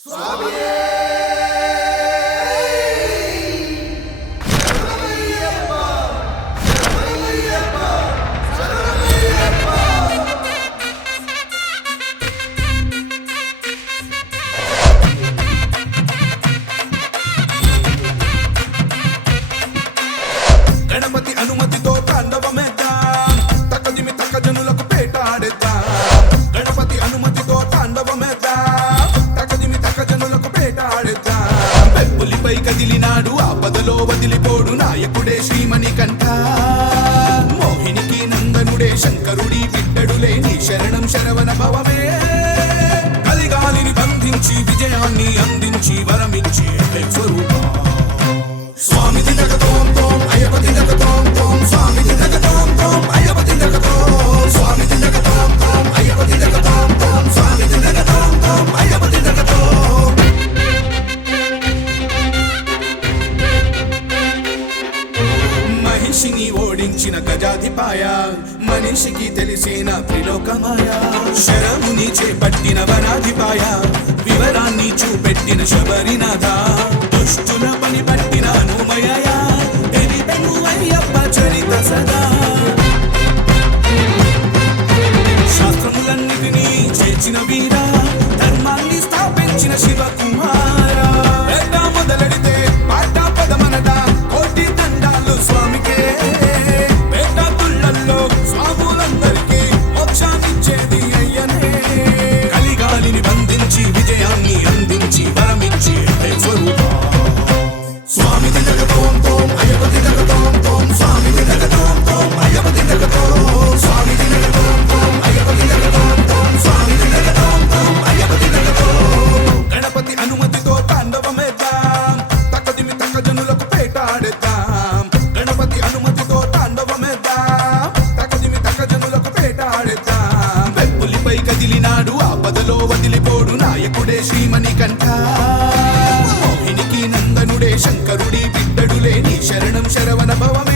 గణపతి అనుమతితో తాండవమేద్దాం, తక్కదిమి తక్క జనులకు పేటాడేద్దాం. గణపతి అనుమతితో తాండవమేద్దాం, తక్కదిమి తక్క జనులకు పేటాడేద్దాం. పెప్పులిపై కదిలినాడు ఆపదలో వదిలిపోడు నాయకుడే శ్రీమణికంఠ. మోహినికి నందనుడే శంకరుడి బిడ్డడులే నీ శరణం శరవణ భవమే. కలిగాలిని బంధించి విజయాన్ని అందించి వరమిచ్చి స్వరూపం స్వామి దినగతోం తోం అయ్యపతి జగతోం తోం స్వామి దినగతోం తోం అయ్యపతి జగతోం స్వామి దినగతోం తోం అయ్యపతి జగతోం తోం స్వామి దినగతోం తోం అయ్యపతి జగతోం. మహిషిని ఓడించిన గజాధిపాయ, మనిషికి తెలిసిన త్రిలోకమాయ. శరముని చేపట్టిన వనాధిపాయ, వివరాన్ని చూపెట్టిన శబరినాథ. దుష్టుల పని పట్టిన అనుమయ, ఎరిపెను అయ్యప్ప చరిత సదా. శాస్త్రములన్నిటినీ చేర్చిన వీర, ధర్మాన్ని స్థాపించిన శివకుమార. ఎట్టా మొదలెడితే పాట పదమనట, కోటి దండాలు స్వామికే. పేట తుళ్ళల్లో స్వాములందరికీ మోక్షాన్నిచ్చేది అయ్యనే. కలిగాలిని బంధించి విజయాన్ని అందించి వరమిచ్చి స్వరూప స్వామి దినగతోం తోం అయ్యపతి జగతోం తోం స్వామి దినగతోం తోం అయ్యపతి జగతోం స్వామి దినగతోం తోం అయ్యపతి జగతోం తోం స్వామి దినగతోం తోం అయ్యపతి జగతోం. గణపతి అనుమతితో తాండవమేద్దాం, తక్కదిమి తక్క జనులకు పేటాడేద్దాం. గణపతి అనుమతితో తాండవమేద్దాం, తక్కదిమి తక్క జనులకు పేటాడేద్దాం. పెప్పులిపై కదిలినాడు ఆపదలో వదిలిపోడు నాయకుడే శ్రీమణికంఠ. మోహినికి నందనుడే శంకరుడి బిడ్డడులే నీ శరణం శరవణ భవమే.